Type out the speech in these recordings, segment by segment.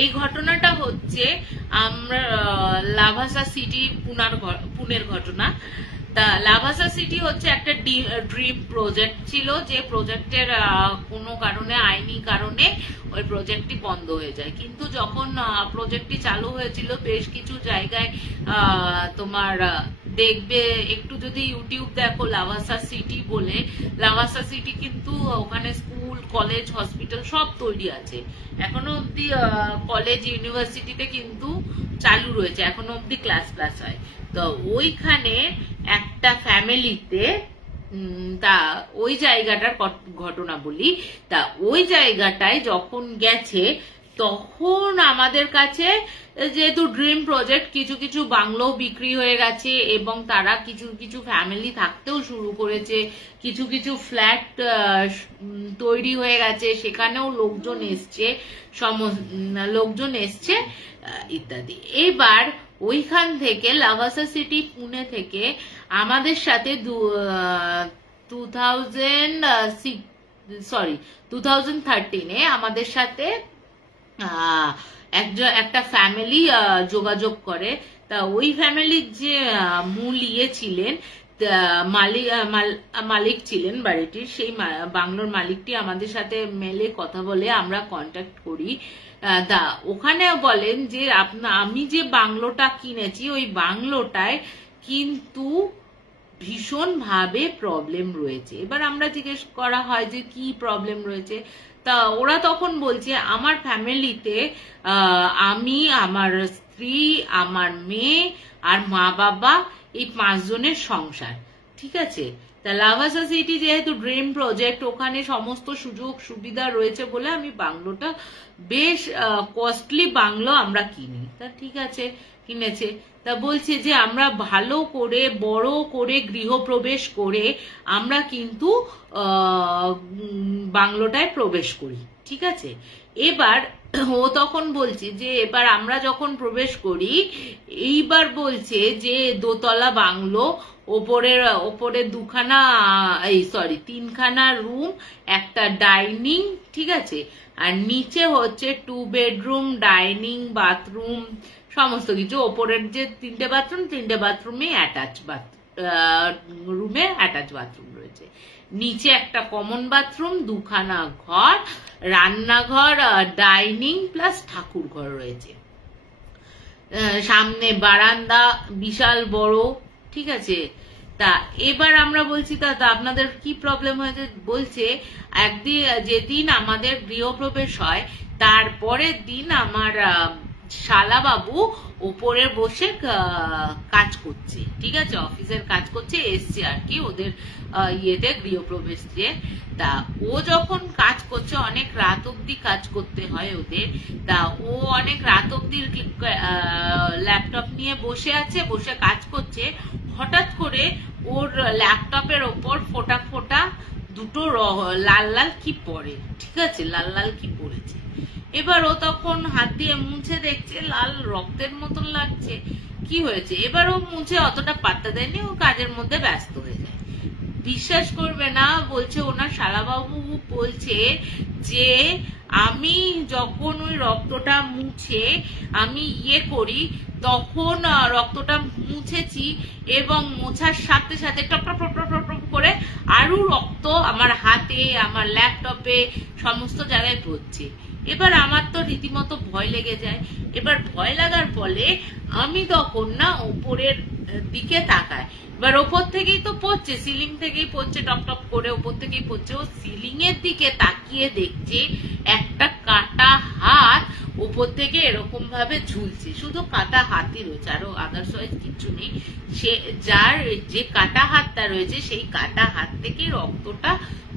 এই ঘটনাটা হচ্ছে আমরা লাভাসা সিটি পুনের ঘটনা। তা লাভাসা সিটি হচ্ছে একটা ড্রিম প্রজেক্ট ছিল, যে প্রজেক্টের কোনো কারণে, আইনি কারণে ওই প্রজেক্টটি বন্ধ হয়ে যায়। কিন্তু যখন প্রজেক্টটি চালু হয়েছিল, বেশ কিছু জায়গায় তোমার দেখবে, একটু যদি ইউটিউব দেখো লাভাসা সিটি বলে, লাভাসা সিটি কিন্তু ওখানে স্কুল, কলেজ, হসপিটাল সব তৈরি আছে। এখনো অব্দি কলেজ, ইউনিভার্সিটিতে কিন্তু চালু রয়েছে, এখনো অব্দি ক্লাস হয়। তো ওইখানে একটা ফ্যামিলিতে, তা ওই জায়গাটার ঘটনা বলি, তা ওই জায়গাটায় যখন গেছে তখন আমাদের কাছে, যেহেতু ড্রিম প্রজেক্ট, কিছু কিছু বাংলো বিক্রি হয়ে গেছে এবং তারা কিছু কিছু ফ্যামিলি থাকতেও শুরু করেছে, কিছু কিছু ফ্ল্যাট তৈরি হয়ে গেছে, সেখানেও লোকজন এসছে ইত্যাদি। এবার ওইখান থেকে লাভাসা সিটি পুনে থেকে আমাদের সাথে 2013-এ আমাদের সাথে একটা ফ্যামিলি যোগাযোগ করে। তা ওই ফ্যামিলির যে মূল ছিলেন, মালিক ছিলেন বাড়িটির, সেই বাংলোর মালিকটি আমাদের সাথে মেলে কথা বলে আমরা কন্ট্যাক্ট করি। তা ওখানে বলেন যে আমি যে বাংলোটা কিনেছি, ওই বাংলোটায় কিন্তু ভীষণ ভাবে প্রবলেম রয়েছে। এবার আমরা জিজ্ঞেস করা হয় যে কি প্রবলেম রয়েছে, তা ওরা তখন বলছে আমার ফ্যামিলিতে আমি, আমার স্ত্রী, আমার মেয়ে আর মা বাবা, এই 5 জনের সংসার। ঠিক আছে, তা লাভাসা সিটি যেহেতু ড্রিম প্রজেক্ট, ওখানে সমস্ত সুযোগ সুবিধা রয়েছে বলে আমি বাংলোটা, বেশ কস্টলি বাংলো আমরা কিনি। তা ঠিক আছে, কিনেছে। তা বলছে যে আমরা ভালো করে বড় করে গৃহপ্রবেশ করে আমরা কিন্তু বাংলোটায় প্রবেশ করি। ঠিক আছে, এবার ও তখন বলছে যে এবার আমরা যখন প্রবেশ করি, এইবার বলছে যে দোতলা বাংলো, ওপরে 3খানা রুম, একটা ডাইনিং, ঠিক আছে, আর নিচে হচ্ছে 2 বেডরুম, ডাইনিং, বাথরুম, সমস্ত কিছু। ওপরের যে 3টে বাথরুম, 3টে বাথরুমে রুমে অ্যাটাচ বাথরুম রয়েছে। নিচে একটা কমন বাথরুম, 2খানা ঘর, রান্নাঘর, ডাইনিং প্লাস ঠাকুর ঘর রয়েছে। সামনে বারান্দা বিশাল বড়। ঠিক আছে, তা এবার আমরা বলছি তা আপনাদের কি প্রবলেম হয়েছে? বলছে যেদিন আমাদের গৃহপ্রবেশ হয়, তারপরের দিন আমার শালাবাবু উপরে বসে কাজ করছে। ঠিক আছে, অফিসের কাজ করছে, এসছে আর কি ওদের গৃহপ্রবেশ দিয়ে। তা ও যখন কাজ করছে, অনেক রাত অব্দি কাজ করতে হয় ওদের। তা ও অনেক রাত অব্দি ল্যাপটপ নিয়ে বসে আছে, বসে কাজ করছে। হঠাৎ করে ওর ল্যাপটপের ওপর ফোটা ফোটা 2টো লাল লাল কি পড়ে। ঠিক আছে, লাল লাল কি পড়েছে। এবার ও তখন হাত দিয়ে মুছে দেখছে, লাল রক্তের মতন লাগছে, কি হয়েছে। এবার ও মুছে অতটা পাত্তা দেয়নি, ও কাজের মধ্যে ব্যস্ত হয়ে যায়। বিশ্বাস করবে না, বলছে ওনার শালাবাবু বলছে যে আমি যখন ওই রক্তটা মুছে আমি করি, তখন রক্তটা মুছেছি এবং মোছার সাথে সাথে top top top top top করে আরো রক্ত আমার হাতে, আমার ল্যাপটপে, সমস্ত জায়গায় পড়ছে। এবার আমার তো রীতিমতো ভয় লেগে যায়। এবার ভয় লাগার ফলে আমি তখন না উপরের দিকে তাকাই। এবার ওপর থেকেই তো পড়ছে, সিলিং থেকেই পড়ছে, টপ টপ করে ওপর থেকেই পড়ছে। ও সিলিং এর দিকে তাকিয়ে দেখছে একটা কাটা হাত উপর থেকে এরকম ভাবে ঝুলছে। শুধু কাটা হাতই রয়েছে, আরো আদার্স ওয়াইজ কিছু নেই। যার যে কাটা হাতটা রয়েছে, সেই কাটা হাত থেকে রক্তটা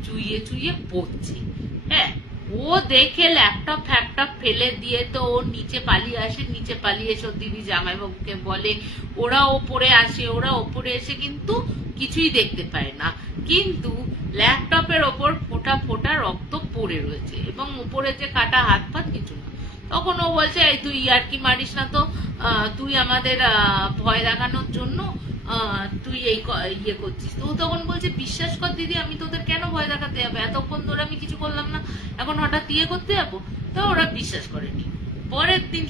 চুইয়ে চুইয়ে পড়ছে। হ্যাঁ, ও দেখে ল্যাপটপ ফ্যাপটপ ফেলে দিয়ে তো ও নিচে পালিয়ে আসে। নিচে পালিয়ে এসে দিদি জামাইবাবুকে বলে, ওরা ওপরে আসে। ওরা ওপরে এসে কিন্তু কিছুই দেখতে পায় না, কিন্তু ল্যাপটপের ওপর ফোটা ফোটা রক্ত পড়ে রয়েছে এবং উপরে যে কাটা হাত পাত কিছু না। তখন ও বলছে, এই তুই ইয়ার্কি মারিস না তো, তুই আমাদের ভয় দেখানোর জন্য তুই এই করছিস। তো তখন বলছে, বিশ্বাস কর দিদি, আমি তোদের কেন ভয় দেখাতে যাবো, এতক্ষণ ধরে আমি কিছু করলাম না, এখন হঠাৎ করতে যাবো। তো ওরা বিশ্বাস করেনি, পরের দিন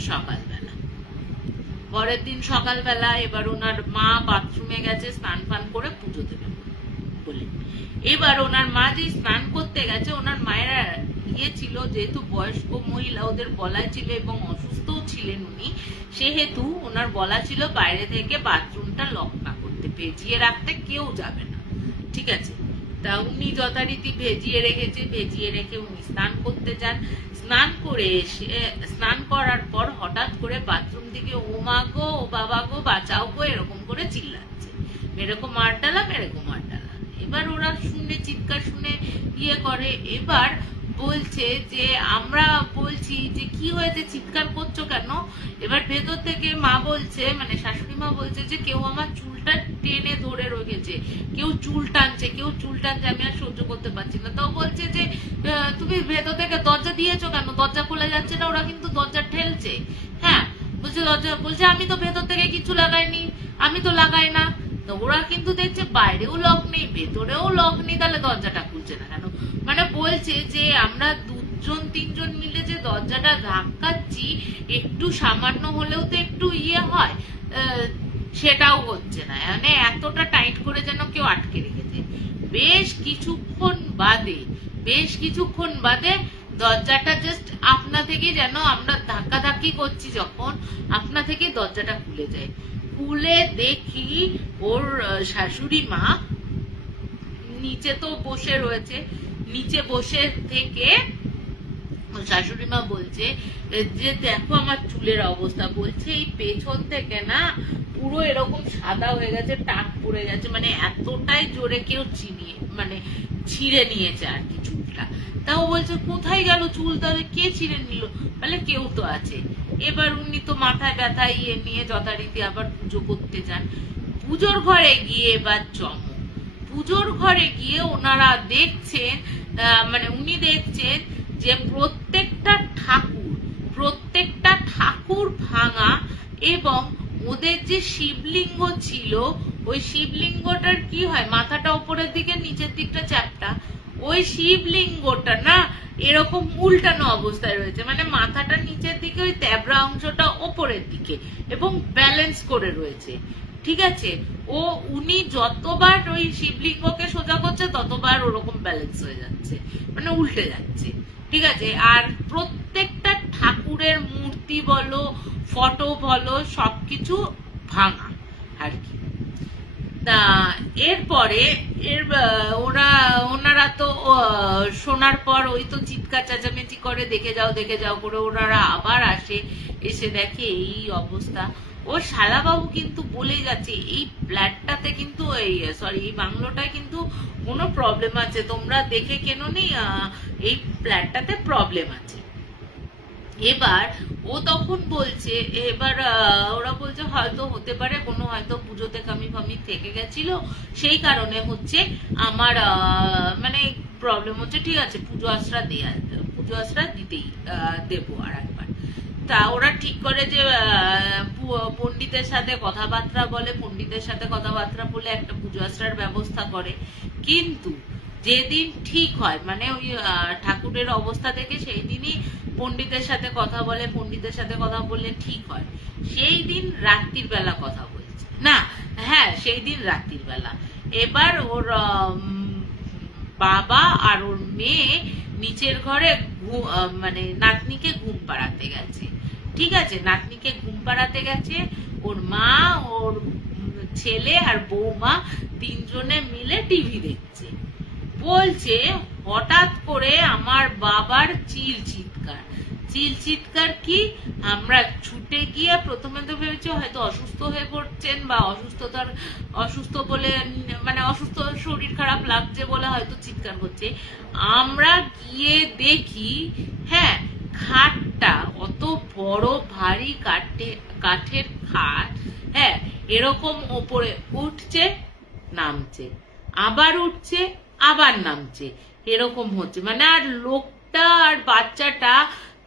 সকালবেলা এবার ওনার মা বাথরুমে গেছে স্নান ফান করে পুজো দেবে বলে। এবার ওনার মা যে স্নান করতে গেছে, ওনার মায়েরা ছিল যেহেতু বয়স্ক মহিলা, ওদের বলা ছিল এবং অসুস্থও ছিলেন উনি, সেহেতু ওনার বলা ছিল বাইরে থেকে বাথরুমটা লক না করতে, ভেজিয়ে রাখতে কেউ যাবে না। ঠিক আছে, তা উনি যথারীতি ভেজিয়ে রেখেছে, ভেজিয়ে রেখে উনি স্নান করতে যান। স্নান করে এসে স্নান করার পর হঠাৎ করে বাথরুম থেকে ও মা গো, ও বাবা গো, বাঁচাও গো এরকম করে চিল্লাচ্ছে, মেরেকো মার ডালা, মেরেকো মার ডালা। এবার ওরা শুনে, চিৎকার শুনে করে। এবার বলছে যে আমরা বলছি যে কি হয়েছে, চিৎকার করছো কেন? এবার ভেতর থেকে মা বলছে, মানে শাশুড়ি মা বলছে যে কেউ আমার চুলটা টেনে ধরে রেখেছে, কেউ চুল টানছে, আমি আর সহ্য করতে পারছি না। তো বলছে যে তুমি ভেতর থেকে দরজা দিয়েছো কেন, দরজা খোলা যাচ্ছে না, ওরা কিন্তু দরজা ঠেলছে। হ্যাঁ বলছে আমি তো ভেতর থেকে কিছু লাগাইনি, আমি তো লাগাই না। তো ওরা কিন্তু দেখছে বাইরেও লক নেই, ভেতরেও লক নেই, তাহলে দরজাটা খুলছে না কেন? মানে বলছে যে আমরা 2-3 মিলে যে দরজাটা ধাক্কাচ্ছি, একটু সামান্য হলেও তো একটু হয়, সেটাও হচ্ছে না, মানে এতটা টাইট করে যেন কেউ আটকে রেখেছে। বেশ কিছুক্ষণ বাদে দরজাটা জাস্ট আপনা থেকে, যেন আমরা ধাক্কাধাক্কি করছি যখন, আপনা থেকে দরজাটা খুলে যায়। খুলে দেখি ওর শাশুড়ি মা নিচে তো বসে রয়েছে, নিচে বসে থেকে শাশুড়ি মা বলছে যে দেখো আমার চুলের অবস্থা, বলছে এই পেছন থেকে না পুরো এরকম সাদা হয়ে গেছে, টাক পড়ে গেছে, মানে এতটাই জোরে কেউ ছিঁড়ে নিয়েছে আর কি চুলটা। তাও বলছে কোথায় গেল চুল, তাহলে কে ছিঁড়ে নিল? বলে কেউ তো আছে। এবার উনি তো মাথায় ব্যথা নিয়ে যথারীতি আবার পুজো করতে যান। পুজোর ঘরে গিয়ে এবার পুজোর ঘরে গিয়ে ওনারা দেখছেন, মানে উনি দেখছেন যে প্রত্যেকটা ঠাকুর ভাঙা, এবং ওদের যে শিবলিঙ্গ ছিল, ওই শিবলিঙ্গটার কি হয়, মাথাটা উপরের দিকে, নিচের দিকটা চ্যাপ্টা, ওই শিবলিঙ্গটা না এরকম উল্টানো অবস্থায় রয়েছে, মানে মাথাটা নিচের দিকে, ওই তেবড়া অংশটা ওপরের দিকে, এবং ব্যালেন্স করে রয়েছে। ঠিক আছে, উনি যতবার ওই শিবলিঙ্গকে সোজা করছে ততবার ওরকম ব্যালেন্স হয়ে যাচ্ছে, মানে উল্টে যাচ্ছে। ঠিক আছে, আর প্রত্যেকটা ঠাকুরের মূর্তি বলো, ফটো বলো, সবকিছু ভাঙা আর কি। তা এরপরে ওনারা তো শোনার পর ওই তো চিৎকার চেঁচামেচি করে, দেখে যাও করে ওনারা আবার এসে দেখে এই অবস্থা। ও শালাবাবু কিন্তু বলে যাচ্ছে এই ফ্ল্যাটটাতে কিন্তু এই বাংলোটায় কিন্তু কোনো প্রবলেম আছে, তোমরা দেখে কেন নি, এই ফ্ল্যাটটাতে প্রবলেম আছে। এবার ও তখন বলছে, এবার ওরা বলছে হয়তো হতে পারে কোনো হয়তো পুজোতে কামি ফামি থেকে গেছিল, সেই কারণে হচ্ছে আমার মানে প্রবলেম হচ্ছে। ঠিক আছে, পুজো আশ্রা দিতেই দেবো আর একবার। তা ওরা ঠিক করে যে পণ্ডিতের সাথে কথাবার্তা বলে, পণ্ডিতের সাথে কথাবার্তা বলে একটা পুজো আশ্রার ব্যবস্থা করে। কিন্তু যেদিন ঠিক হয়, মানে ওই ঠাকুরের অবস্থা দেখে সেই দিনই পণ্ডিতের সাথে কথা বলে, পণ্ডিতের সাথে কথা বললে ঠিক হয়। সেই দিন রাত্রির বেলা কথা বলছে না, হ্যাঁ সেই দিন রাত্রির বেলা। এবার ওর বাবা আর ওর মেয়ে নিচের ঘরে মানে নাতনিকে ঘুম পাড়াতে গেছে। ঠিক আছে, নাতনিকে ঘুম পাড়াতে গেছে, ওর মা, ওর ছেলে আর বৌমা 3 জনে মিলে টিভি দেখছে। বলছে হঠাৎ করে আমার বাবার চিৎকার কি, আমরা ছুটে গিয়ে প্রথমে তো ভেবেছি হয়তো অসুস্থ হয়ে পড়ছেন, বা অসুস্থ বলে, মানে অসুস্থ, শরীর খারাপ লাগছে বলে হয়তো চিৎকার করছে। আমরা গিয়ে দেখি, হ্যাঁ খাটটা, অত বড় ভারী কাঠের খাট, হ্যাঁ এরকম ওপরে উঠছে নামছে, আবার উঠছে আবার নামছে, এরকম হচ্ছে। মানে আর লোকটা আর বাচ্চাটা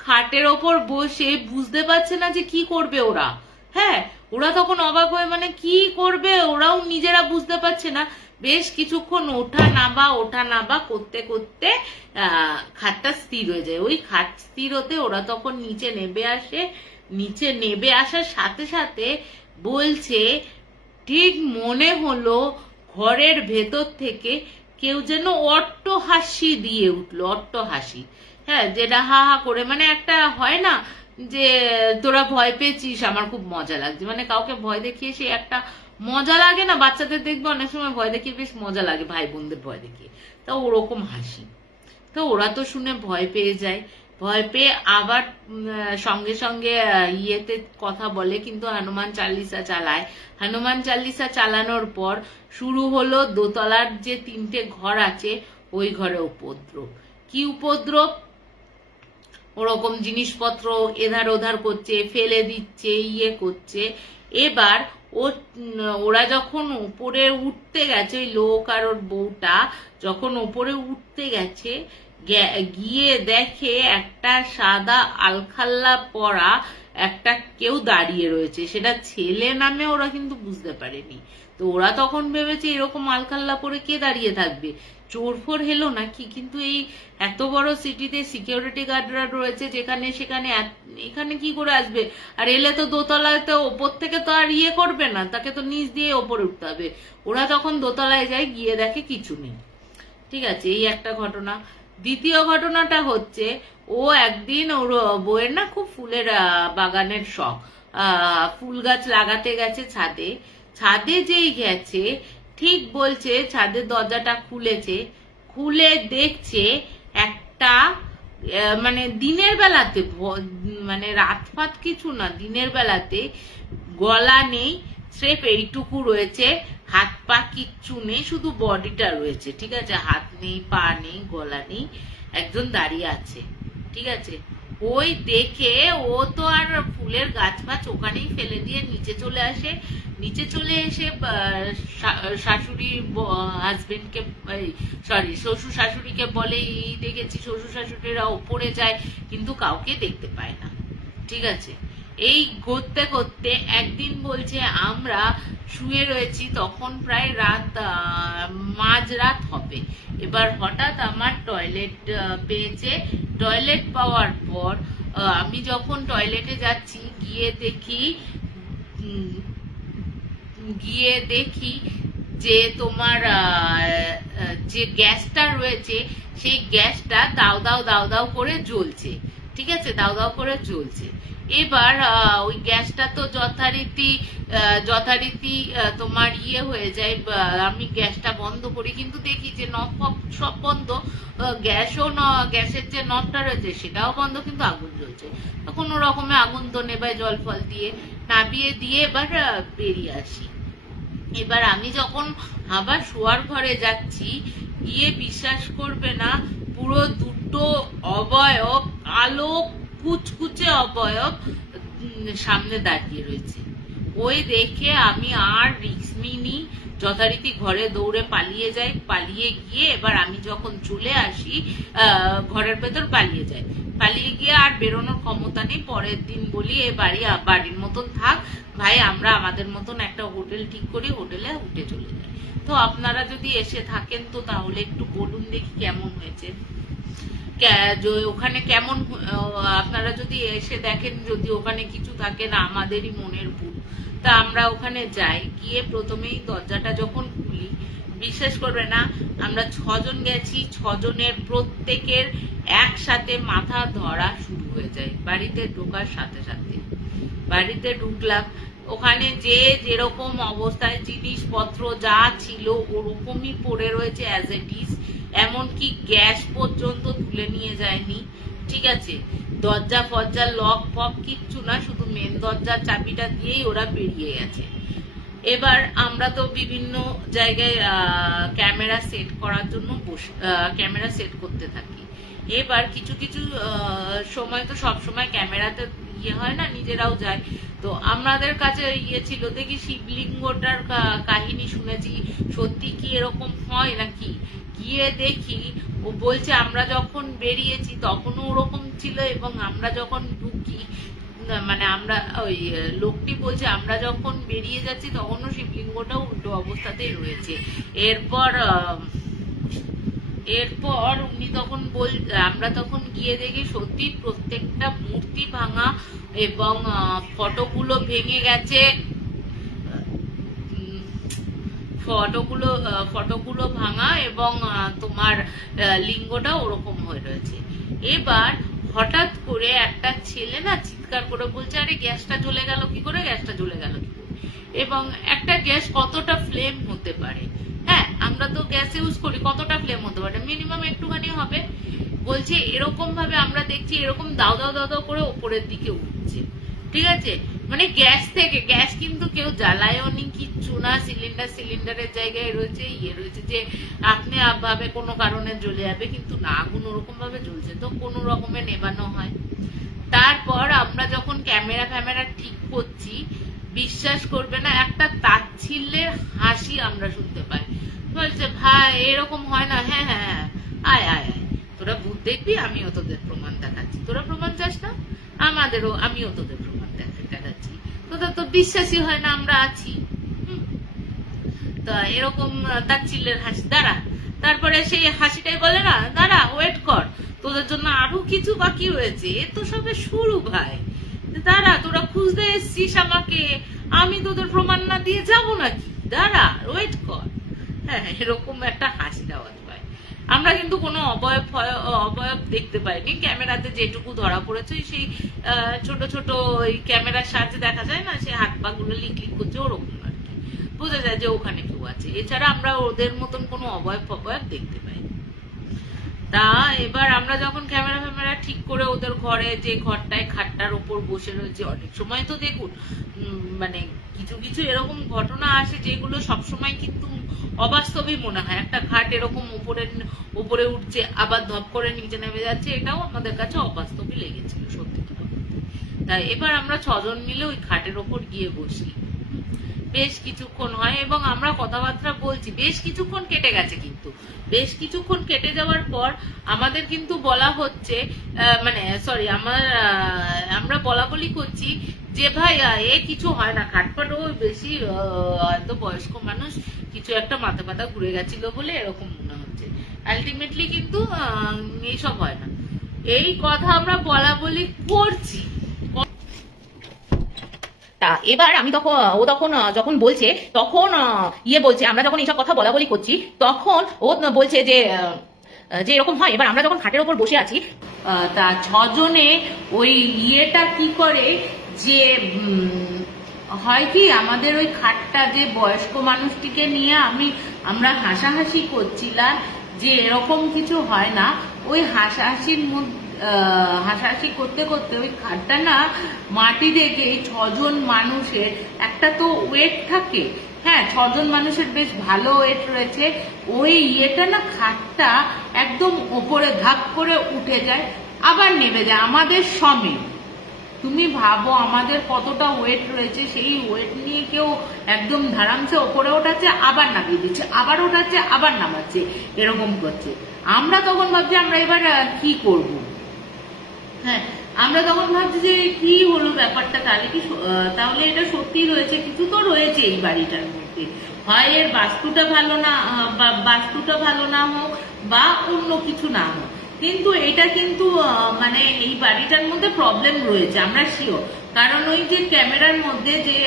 খাটের ওপর বসে বুঝতে পারছে না যে কি করবে ওরা। হ্যাঁ, ওরা তখন অবাক হয়ে মানে কি করবে ওরাও নিজেরা বুঝতে পারছে না। বেশ কিছুক্ষণ ওঠা নাবা করতে করতে খাটটা স্থির হয়ে যায়। ওই খাট স্থির হতে ওরা তখন নিচে নেমে আসে। নিচে নেমে আসার সাথে সাথে বলছে ঠিক মনে হলো ঘরের ভেতর থেকে কেউ যেন অট্টহাসি দিয়ে উঠলো, অট্টহাসি। হ্যাঁ, যেটা হা হা করে, মানে একটা হয় না যে তোরা ভয় পেয়েছিস আমার খুব মজা লাগছে, মানে কাউকে ভয় দেখিয়ে সে একটা মজা লাগে না, বাচ্চাদের দেখবে অনেক সময় ভয় দেখিয়ে বেশ মজা লাগে, ভাই বোনদের ভয় দেখিয়ে, তা ওরকম হাসি। তো ওরা তো শুনে ভয় পেয়ে যায়, ভয় পেয়ে আবার সঙ্গে সঙ্গে ইয়েতে কথা বলে, কিন্তু হনুমান চালিসা চালায়। হনুমান চালিসা চালানোর পর শুরু হলো দোতলার যে 3টে ঘর আছে ওই ঘরে উপদ্রব। কি উপদ্রব? ওরকম জিনিসপত্র এধার ওধার করছে, ফেলে দিচ্ছে, ইয়ে করছে। এবার ওরা যখন উপরে উঠতে গেছে, ওই লোক আর ওর বউটা যখন উপরে উঠতে গেছে, গিয়ে দেখে একটা সাদা আলখাল্লা পরা একটা কেউ দাঁড়িয়ে রয়েছে। সেটা ছেলে নামে ওরা কিন্তু বুঝতে পারেনি। তো ওরা তখন ভেবেছে এরকম আলখাল্লা পরে কে দাঁড়িয়ে থাকবে, চোর ফোর হেলো নাকি। কিন্তু এই এত বড় সিটিতে সিকিউরিটি গার্ডরা রয়েছে, যেখানে সেখানে এখানে কি করে আসবে? আর এলে তো দোতলায়, তো ওপর থেকে তো আর ইয়ে করবে না, তাকে তো নিচ দিয়ে ওপরে উঠতে হবে। ওরা তখন দোতলায় যায়, গিয়ে দেখে কিছু নেই। ঠিক আছে, এই একটা ঘটনা। দ্বিতীয় ঘটনাটা হচ্ছে, ও একদিন ওর বউয়ের না খুব ফুলের বাগানের শখ, ফুল গাছ লাগাতে গেছে ছাদে। ছাদে যেই গেছে, ঠিক বলছে ছাদের দরজাটা খুলেছে, খুলে দেখছে একটা মানে দিনের বেলাতে, মানে রাত ফাত কিছু না, দিনের বেলাতে গলা নেই, স্রেফ এইটুকু রয়েছে, হাত পা কিচ্ছু নেই, শুধু বডিটা রয়েছে। ঠিক আছে, হাত নেই, পা নেই, গলা নেই, একজন দাঁড়িয়ে আছে। ঠিক আছে, ওই দেখে ও তো আর ফুলের গাছ ফাছ ওখানেই ফেলে দিয়ে নিচে চলে আসে। নিচে চলে এসে শাশুড়ি হাজবেন্ডকে, সরি শ্বশুর শাশুড়িকে বলে এই দেখেছি। শ্বশুর শাশুড়িরা ওপরে যায় কিন্তু কাউকে দেখতে পায় না। ঠিক আছে, এই করতে করতে একদিন বলছে আমরা শুয়ে রয়েছি, তখন প্রায় রাত মাঝরাত হবে। এবার হঠাৎ আমার টয়লেট পেয়েছে। টয়লেট পাওয়ার পর আমি যখন টয়লেটে যাচ্ছি, গিয়ে দেখি যে তোমার যে গ্যাসটা রয়েছে সেই গ্যাসটা দাও দাও দাও দাও করে জ্বলছে। ঠিক আছে, দাও দাও করে জ্বলছে। এবার ওই গ্যাসটা তো যথারীতি তোমার ইয়ে হয়ে যায়। আমি গ্যাসটা বন্ধ করি, কিন্তু দেখি যে নব সব বন্ধ, গ্যাসের যে নবটা রয়েছে সেটাও বন্ধ, কিন্তু আগুন জ্বলছে। কোনো রকমে আগুন তো নেবায় জল ফল দিয়ে নাবিয়ে দিয়ে এবার বেরিয়ে আসি। এবার আমি যখন আবার শোয়ার ঘরে যাচ্ছি, গিয়ে বিশ্বাস করবে না, পুরো দুটো অবয়ব, কালো কুচকুচে অবয়ব সামনে দাঁড়িয়ে রয়েছে। ওই দেখে আমি আর রিস্ক নিইনি, যথারীতি ঘরে দৌড়ে পালিয়ে যাই। পালিয়ে গিয়ে এবার আমি যখন চলে আসি, ঘরের ভেতর পালিয়ে যাই। পালিয়ে গিয়ে আর বেরোনোর ক্ষমতা নেই। পরের দিন বলি এ বাড়ির মতন থাক ভাই, আমরা আমাদের মতন একটা হোটেল ঠিক করি, হোটেলে উঠে চলে যাই। তো আপনারা যদি এসে থাকেন তো তাহলে একটু বলুন দেখি কেমন হয়েছে, ওখানে কেমন। আপনারা যদি এসে দেখেন যদি ওখানে কিছু থাকে না, আমাদেরই মনের ভুল। তা আমরা ওখানে যাই, গিয়ে প্রথমেই দরজাটা যখন খুলি, বিশ্বাস করবে না, আমরা 6 জন গেছি, 6 জনের প্রত্যেকের একসাথে মাথা ধরা শুরু হয়ে যায় বাড়িতে ঢোকার সাথে সাথে। বাড়িতে ঢুকলাম, ওখানে যে যেরকম অবস্থায় জিনিসপত্র যা ছিল ওরকমই পড়ে রয়েছে অ্যাজ ইট ইজ। এমনকি গ্যাস পর্যন্ত তুলে নিয়ে যায়নি। ঠিক আছে, দরজা ফরজা লক ফক কিচ্ছু না, শুধু মেন দরজার চাবিটা দিয়েই ওরা বেরিয়ে গেছে। এবার আমরা তো বিভিন্ন জায়গায় ক্যামেরা সেট করার জন্য ক্যামেরা সেট করতে থাকি। এবার কিছু কিছু সময় তো সব সময় ক্যামেরাতে ইয়ে হয় না, নিজেরাও যায়। তো আমাদের কাছে ইয়ে ছিল, দেখি শিবলিঙ্গটার কাহিনী শুনেছি, সত্যি কি এরকম হয় নাকি। গিয়ে দেখি ও বলছে আমরা যখন বেরিয়েছি তখনও ওরকম ছিল, এবং আমরা যখন ঢুকি মানে আমরা ওই লোকটি বলছে আমরা যখন বেরিয়ে যাচ্ছি তখনও শিবলিঙ্গটা উল্টো অবস্থাতেই রয়েছে। এরপর উনি তখন আমরা তখন গিয়ে দেখি সত্যি প্রত্যেকটা মূর্তি ভাঙা এবং ফটোগুলো ভেঙে গেছে, ফটোগুলো ভাঙা এবং তোমার লিঙ্গটা ওরকম হয়ে রয়েছে। এবার হঠাৎ করে একটা ছেলে না চিৎকার করে বলছে, আরে গ্যাসটা জ্বলে গেল কি করে, গ্যাসটা জ্বলে গেল কি করে। এবং একটা গ্যাস কতটা ফ্লেম হতে পারে, হ্যাঁ আমরা তো গ্যাস ইউজ করি, কতটা ফ্লেম হতে পারে, মিনিমাম একটুখানি হবে। বলছে এরকম ভাবে আমরা দেখছি এরকম দাও দাও দাও দাও করে ওপরের দিকে উঠছে, ঠিক আছে। মানে গ্যাস থেকে, গ্যাস কিন্তু কেউ জ্বালায়ও নি কিচ্ছু না, সিলিন্ডারের জায়গায় রয়েছে রয়েছে যে আপনি ভাবে কোনো কারণে জ্বলে যাবে, কিন্তু না, আগুন ওরকম ভাবে জ্বলছে, তো কোনো রকমে নেবানো হয়। তারপর আমরা যখন ক্যামেরা ঠিক করছি, বিশ্বাস করবে না একটা তাচ্ছিল্যের হাসি আমরা শুনতে পাই। বলছে ভাই এরকম হয় না, হ্যাঁ হ্যাঁ হ্যাঁ আয় আয় আয়, তোরা ভূত দেখবি, আমিও তোদের প্রমাণ দেখাচ্ছি, তোরা প্রমাণ চাস না, আমিও তোদের প্রমাণ দেখাচ্ছি, তোদের তো বিশ্বাসই হয় না আমরা আছি। তো এরকম তাচ্ছিল্যের হাসি, দাঁড়া, তারপরে সেই হাসিটাই বলে না, দাঁড়া ওয়েট কর, তোদের জন্য আরো কিছু বাকি রয়েছে, এ তো সবে শুরু ভাই, দাঁড়া, তোরা খুঁজতে এসছিস আমাকে, আমি তোদের প্রমাণ না দিয়ে যাবো নাকি, দাঁড়া ওয়েট কর। হ্যাঁ, এরকম একটা হাসির আওয়াজ পাই। আমরা কিন্তু কোনো অবয়ব দেখতে পাইনি, ক্যামেরাতে যেটুকু ধরা পড়েছে সেই ছোট ছোট ওই ক্যামেরার সাহায্যে দেখা যায় না, সেই হাত পা গুলো লিক করছে, ওরকম আর কি বোঝা যায় যে ওখানে কেউ আছে। এছাড়া আমরা ওদের মতন কোনো অবয়ব দেখতে পাই। তা এবার আমরা যখন ক্যামেরা ঠিক করে ওদের ঘরে, যে ঘরটায় খাটটার উপর বসে রয়েছে, অনেক সময় তো দেখুন মানে কিছু এরকম ঘটনা আসে যেগুলো সবসময় কিন্তু অবাস্তবই মনে হয়। একটা খাট এরকম উপরে উঠছে, আবার ধপ করে নিচে নেমে যাচ্ছে, এটাও আমাদের কাছে অবাস্তবই লেগেছিল সত্যি কথা বলতে। তাই এবার আমরা 6 জন মিলে ওই খাটের ওপর গিয়ে বসি, বেশ কিছুক্ষণ হয় এবং আমরা কথাবার্তা বলছি, বেশ কিছুক্ষণ কেটে গেছে। কিন্তু বেশ কিছুক্ষণ কেটে যাওয়ার পর আমাদের কিন্তু বলা হচ্ছে, মানে সরি, আমরা বলা বলি করছি যে ভাই এ কিছু হয় না, খাটপাট ও বেশি হয়তো বয়স্ক মানুষ, কিছু একটা মাথা ব্যথা ঘুরে গেছিল বলে এরকম মনে হচ্ছে, আলটিমেটলি কিন্তু এইসব হয় না। এই কথা আমরা বলা বলি করছি। এবার আমি তখন যখন বলছে, তখন বলছে, আমরা যখন এইসব কথা বলা বলি করছি, তখন ও বলছে যে এরকম হয়। এবার আমরা যখন খাটের ওপর বসে আছি, তা 6 জনে ওই ইয়েটা কি করে যে হয় কি, আমাদের ওই খাটটা, যে বয়স্ক মানুষটিকে নিয়ে আমরা হাসাহাসি করছিলাম যে এরকম কিছু হয় না, ওই হাসাহাসি করতে করতে ওই খাটটা না মাটি থেকে 6 জন মানুষের একটা তো ওয়েট থাকে, হ্যাঁ 6 জন মানুষের বেশ ভালো ওয়েট রয়েছে, ওই ইয়েটা না খাটটা একদম ওপরে ধাপ করে উঠে যায়, আবার নেমে যায় আমাদের সমেত। তুমি ভাবো আমাদের কতটা ওয়েট রয়েছে, সেই ওয়েট নিয়ে কেউ একদম ধারামসে ওপরে ওঠাচ্ছে, আবার নামিয়ে দিচ্ছে, আবার ওঠাচ্ছে, আবার নামাচ্ছে, এরকম করছে। আমরা তখন ভাবছি আমরা এবার কি করব। হ্যাঁ, আমরা তখন ভাবছি যে কি হলো ব্যাপারটা, তাহলে এটা সত্যি রয়েছে, কিছু তো রয়েছে এই বাড়িটার মধ্যে, হয় এর বাস্তুটা ভালো না হোক বা অন্য কিছু না হোক, কিন্তু এটা কিন্তু মানে এই বাড়িটার মধ্যে প্রবলেম রয়েছে, আমরা শিওর। কারণ ওই যে ক্যামেরার মধ্যে যে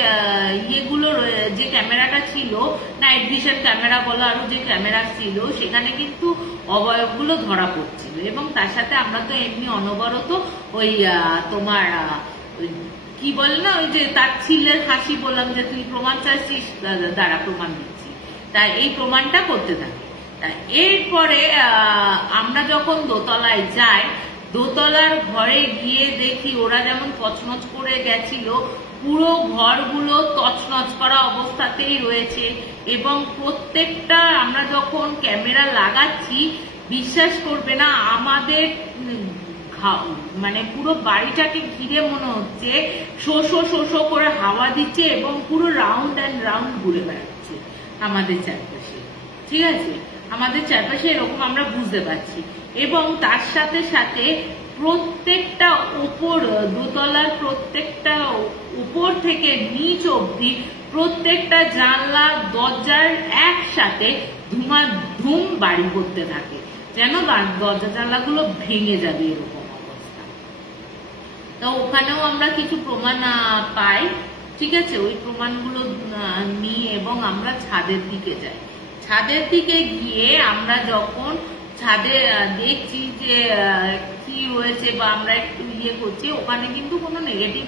যে ক্যামেরাটা ছিল, নাইট ভিশন ক্যামেরা বলো আরো যে ক্যামেরা ছিল, সেখানে কিন্তু অবয়বগুলো ধরা পড়ছিল। এবং তার সাথে আমরা তো এমনি অনবরত ওই তোমার কি বলে না, ওই যে তাচ্ছিল্যের হাসি বললাম যে তুই প্রমাণ চাইছিস, দ্বারা প্রমাণ দিচ্ছি, তাই এই প্রমাণটা করতে থাকি। এরপরে আমরা যখন দোতলায় যাই, দোতলার ঘরে গিয়ে দেখি ওরা যেমন তছনছ করে গেছিল, পুরো ঘরগুলো তছনছ করা অবস্থাতেই রয়েছে। এবং প্রত্যেকটা আমরা যখন ক্যামেরা লাগাচ্ছি, বিশ্বাস করবে না, আমাদের মানে পুরো বাড়িটাকে ঘিরে মনে হচ্ছে শো করে হাওয়া দিচ্ছে এবং পুরো রাউন্ড অ্যান্ড রাউন্ড ঘুরে বেড়াচ্ছে আমাদের চারপাশে, ঠিক আছে, আমাদের চারপাশে এরকম আমরা বুঝতে পারছি। এবং তার সাথে সাথে প্রত্যেকটা উপর দোতলার প্রত্যেকটা উপর থেকে নিচ অবধি প্রত্যেকটা জানলা দরজার একসাথে ধুমাধুম বাড়ি করতে থাকে, যেন দরজা জানলাগুলো ভেঙে যাবে এরকম অবস্থা। তো ওখানেও আমরা কিছু প্রমাণ পাই, ঠিক আছে। ওই প্রমাণগুলো নিয়ে এবং আমরা ছাদের দিকে যাই। ছাদের দিকে গিয়ে আমরা যখন ছাদে দেখছি যে কি রয়েছে বা আমরা একটু ইয়ে করছি, ওখানে কিন্তু কোনো নেগেটিভ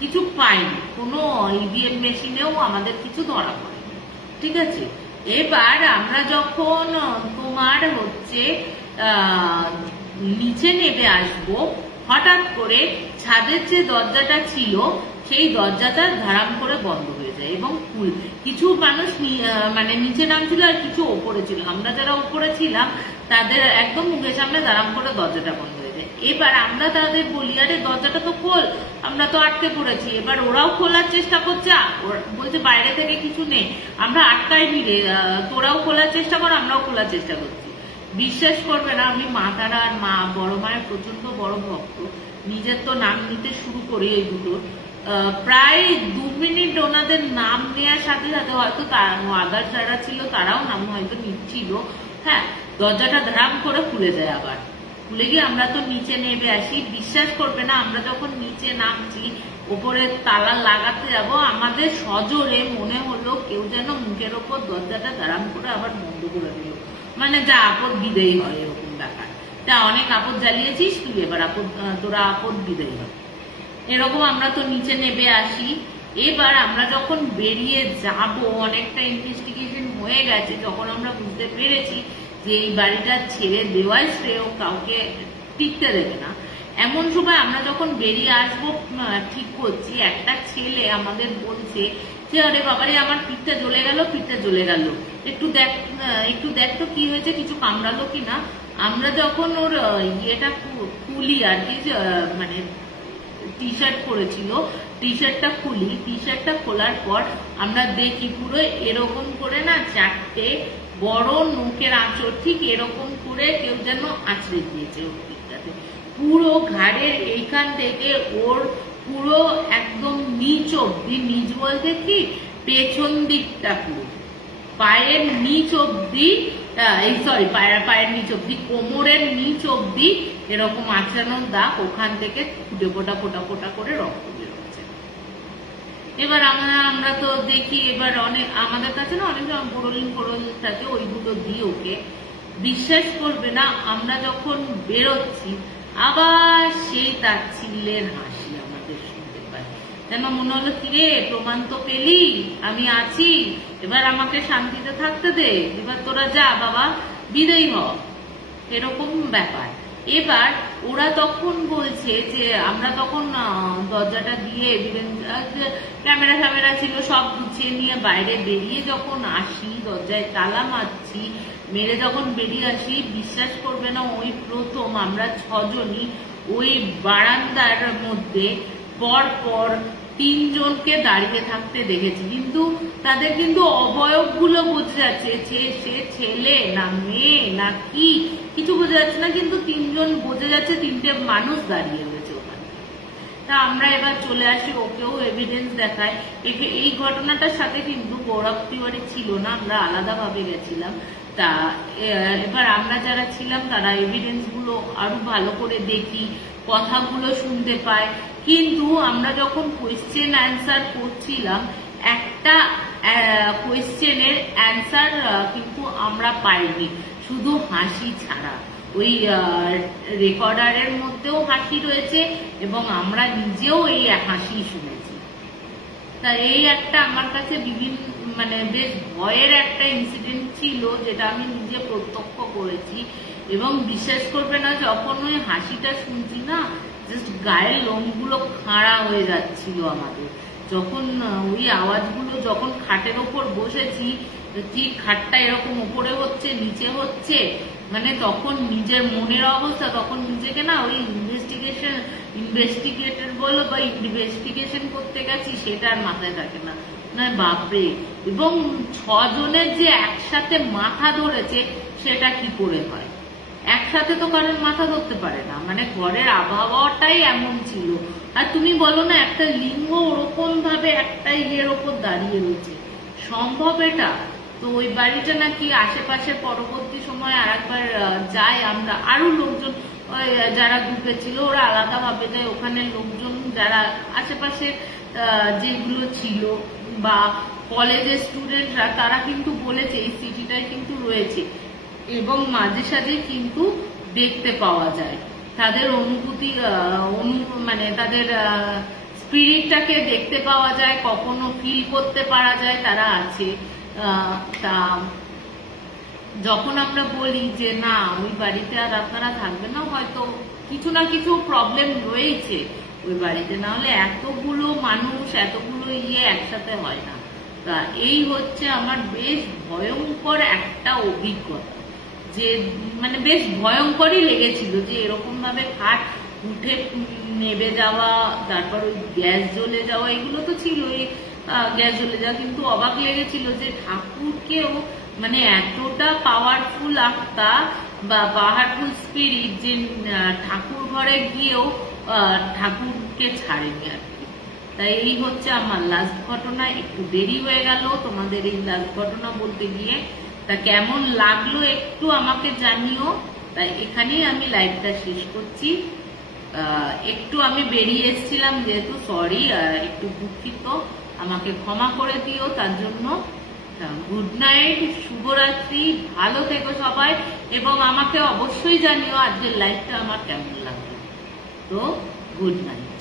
কিছু পাইনি, কোনো ইভিএম মেশিনেও আমাদের কিছু ধরা পড়েনি, ঠিক আছে। এবার আমরা যখন তোমার হচ্ছে নিচে নেমে আসবো, হঠাৎ করে ছাদের যে দরজাটা ছিল সেই দরজাটা ধারাম করে বন্ধ হয়ে যায় এবং কিছু মানুষ মানে নিচে নামছিল আর কিছু ওপরে ছিল। আমরা যারা ওপরে ছিলাম তাদের একদম মুখের সামনে ধারাম করে দরজাটা বন্ধ হয়ে যায়। এবার আমরা তাদের বলি, আরে দরজাটা তো খোল, আমরা তো আটকে পড়েছি। এবার ওরাও খোলার চেষ্টা করছে, বলছে বাইরে থেকে কিছু নেই, আমরা আটকাই নিলে তোরাও খোলার চেষ্টা কর, আমরাও খোলার চেষ্টা করছি। বিশ্বাস করবে না, আমি মা তারা আর মা বড় মায়ের প্রচন্ড বড় ভক্ত, নিজের তো নাম নিতে শুরু করি ওই দুটোর। প্রায় 2 মিনিট ওনাদের নাম নেওয়ার সাথে সাথে হয়তো আদার যারা ছিল তারাও নাম হয়তো নিচ্ছিল, হ্যাঁ, দরজাটা ধারাম করে খুলে যায়। আবার খুলে গিয়ে আমরা তো নিচে নেমে আসি। বিশ্বাস করবে না, আমরা যখন নিচে নামছি ওপরে তালা লাগাতে যাব, আমাদের সজোরে মনে হলো কেউ যেন মুখের ওপর দরজাটা ধারাম করে আবার বন্ধ করে দিল, মানে যা আপদ বিদেয়ী হয় এরকম ব্যাপার। তা অনেক আপদ জ্বালিয়েছিস তুই, এবার তোরা আপদ বিদেয়ী হয়, এরকম। আমরা তো নিচে নেমে আসি। এবার আমরা যখন বেরিয়ে যাব, অনেকটা ইনভেস্টিগেশন হয়ে গেছে, যখন আমরা বুঝতে পেরেছি যে এই বাড়িটা ছেড়ে দেওয়াই শ্রেয়, কাউকে টিকতে দেবে না, এমন সময় আমরা যখন বেরিয়ে আসবো ঠিক করছি, একটা ছেলে আমাদের বলছে যে আরে বাবারে আমার পিঠটা জ্বলে গেল, পিঠটা জ্বলে গেল, একটু দেখ তো কি হয়েছে, কিছু কামড়ালো কিনা। আমরা যখন ওর ইয়েটা খুলি আর কি, মানে টি শার্ট পরেছিল, টি শার্টটা খুলি, টি শার্টটা খোলার পর আমরা দেখি পুরো এরকম করে না 4টে বড় নৌকের আঁচড়, ঠিক এরকম করে কেউ যেন আঁচড়ে দিয়েছে ওর পিঠটাতে, পুরো ঘাড়ের এইখান থেকে ওর পুরো একদম নিচ অব্দি, নিচ বলতে কি পেছন দিকটা পুরো পায়ের নিচ অব্দি, সরি পায়ের নিচ অব্দি, কোমরের নিচ অব্দি এরকম আঁচড়ানোর দাগ, ওখান থেকে ফুটে ফোটা ফোটা ফোটা করে রক্ত বেরোচ্ছে। এবার আমরা তো দেখি, এবার অনেক আমাদের কাছে না অনেক বোরোলিন থাকে, ওইগুলো দিই ওকে। বিশ্বাস করবে না, আমরা যখন বেরোচ্ছি আবার সেই তার চিল্লের হাসি আমাদের শুনতে পাই, যেন মনে হলো কিরে প্রমাণ তো পেলি, আমি আছি, এবার আমাকে শান্তিতে থাকতে দে, এবার তোরা যা বাবা বিদায় হ, এরকম ব্যাপার। এবার ওরা তখন বলছে যে আমরা তখন দরজাটা দিয়ে ক্যামেরা ফ্যামেরা ছিল সব গুছিয়ে নিয়ে বাইরে বেরিয়ে যখন আসি, দরজায় তালা মারছি, মেরে যখন বেরিয়ে আসি, বিশ্বাস করবে না, ওই প্রথম আমরা 6 জনই ওই বারান্দার মধ্যে পর পর 3 জনকে দাঁড়িয়ে থাকতে দেখেছি, কিন্তু তাদের কিন্তু অবয়বগুলো বোঝা যাচ্ছে, সে ছেলে না মেয়ে না কি কিছু বোঝা যাচ্ছে না, কিন্তু 3 জন বোঝা যাচ্ছে 3টে মানুষ দাঁড়িয়ে রয়েছে ওখানে। তা আমরা এবার চলে আসি, ওকেও এভিডেন্স দেখায়। এই ঘটনাটার সাথে কিন্তু গৌরব তিওয়ারি ছিল না, আমরা আলাদা ভাবে গেছিলাম। তা এবার আমরা যারা ছিলাম তারা এভিডেন্স গুলো আরো ভালো করে দেখি, কথাগুলো শুনতে পাই, কিন্তু আমরা যখন কোয়েশ্চেন অ্যান্সার করছিলাম, একটা কোয়েশ্চেনের অ্যান্সার কিন্তু আমরা পাইনি, শুধু হাসি ছাড়া। ওই রেকর্ডারের মধ্যেও হাসি রয়েছে এবং আমরা নিজেও এই হাসি শুনেছি। তা এই একটা আমার কাছে মানে বেশ ভয়ের একটা ইনসিডেন্ট ছিল, যেটা আমি নিজে প্রত্যক্ষ করেছি। এবং বিশ্বাস করবে না, যখন ওই হাসিটা শুনছি না, জাস্ট গায়ের লোমগুলো খাড়া হয়ে যাচ্ছিল আমাদের। যখন ওই আওয়াজগুলো, যখন খাটের ওপর বসেছি, ঠিক খাটটা এরকম উপরে হচ্ছে নিচে হচ্ছে, মানে তখন নিজের মনের অবস্থা, তখন নিজেকে না ওই ইনভেস্টিগেটর বলো বা ইনভেস্টিগেশন করতে গেছি সেটা আর মাথায় থাকে না, না বাপরে। এবং 6 জনের যে একসাথে মাথা ধরেছে সেটা কি করে হয়, একসাথে তো কারণ মাথা ধরতে পারে না, মানে ঘরের আবহাওয়াটাই এমন ছিল। আর তুমি বলো না একটা লিঙ্গ ওরকম ভাবে একটা ইয়ের ওপর দাঁড়িয়ে রয়েছে, সম্ভব এটা? তো ওই বাড়িটা নাকি আশেপাশে পরবর্তী সময় আর একবার যায়, আমরা আরো লোকজন যারা গ্রুপে ছিল ওরা আলাদা ভাবে যায়, ওখানে লোকজন যারা আশেপাশে যেগুলো ছিল বা কলেজের স্টুডেন্টরা তারা কিন্তু বলেছে এই সিটিটাই কিন্তু রয়েছে এবং মাঝে সাঝে কিন্তু দেখতে পাওয়া যায় তাদের অনুভূতি, মানে তাদের স্পিরিটটাকে দেখতে পাওয়া যায়, কখনো ফিল করতে পারা যায় তারা আছে। তা যখন আমরা বলি যে না ওই বাড়িতে আর আপনারা থাকবেন না, হয়তো কিছু না কিছু প্রবলেম রয়েছে ওই বাড়িতে, না হলে এতগুলো মানুষ এতগুলো একসাথে হয় না। তা এই হচ্ছে আমার বেশ ভয়ঙ্কর একটা অভিজ্ঞতা, যে মানে বেশ ভয়ঙ্করই লেগেছিল যে এরকম ভাবে খাট উঠে নেবে যাওয়া, তারপর ওই গ্যাস জ্বলে যাওয়া, এগুলো তো ছিলই, গ্যাস জ্বলে যাওয়া, কিন্তু অবাক লেগেছিল যে ঠাকুরকেও মানে এতটা পাওয়ারফুল আত্মা বা পাওয়ারফুল স্পিরিট যে ঠাকুর ঘরে গিয়েও ঠাকুরকে ছাড়েনি আর কি। তাই এই হচ্ছে আমার লাস্ট ঘটনা, একটু দেরি হয়ে গেল তোমাদের এই লাস্ট ঘটনা বলতে গিয়ে। তা কেমন লাগলো একটু আমাকে জানিও। তাই এখানেই আমি লাইভটা শেষ করছি। একটু আমি বেরিয়ে এসেছিলাম যেহেতু, সরি, একটু দুঃখিত, আমাকে ক্ষমা করে দিও তার জন্য। গুড নাইট, শুভরাত্রি, ভালো থেকো সবাই এবং আমাকে অবশ্যই জানিও আজকের লাইভটা আমার কেমন লাগলো। তো গুড নাইট।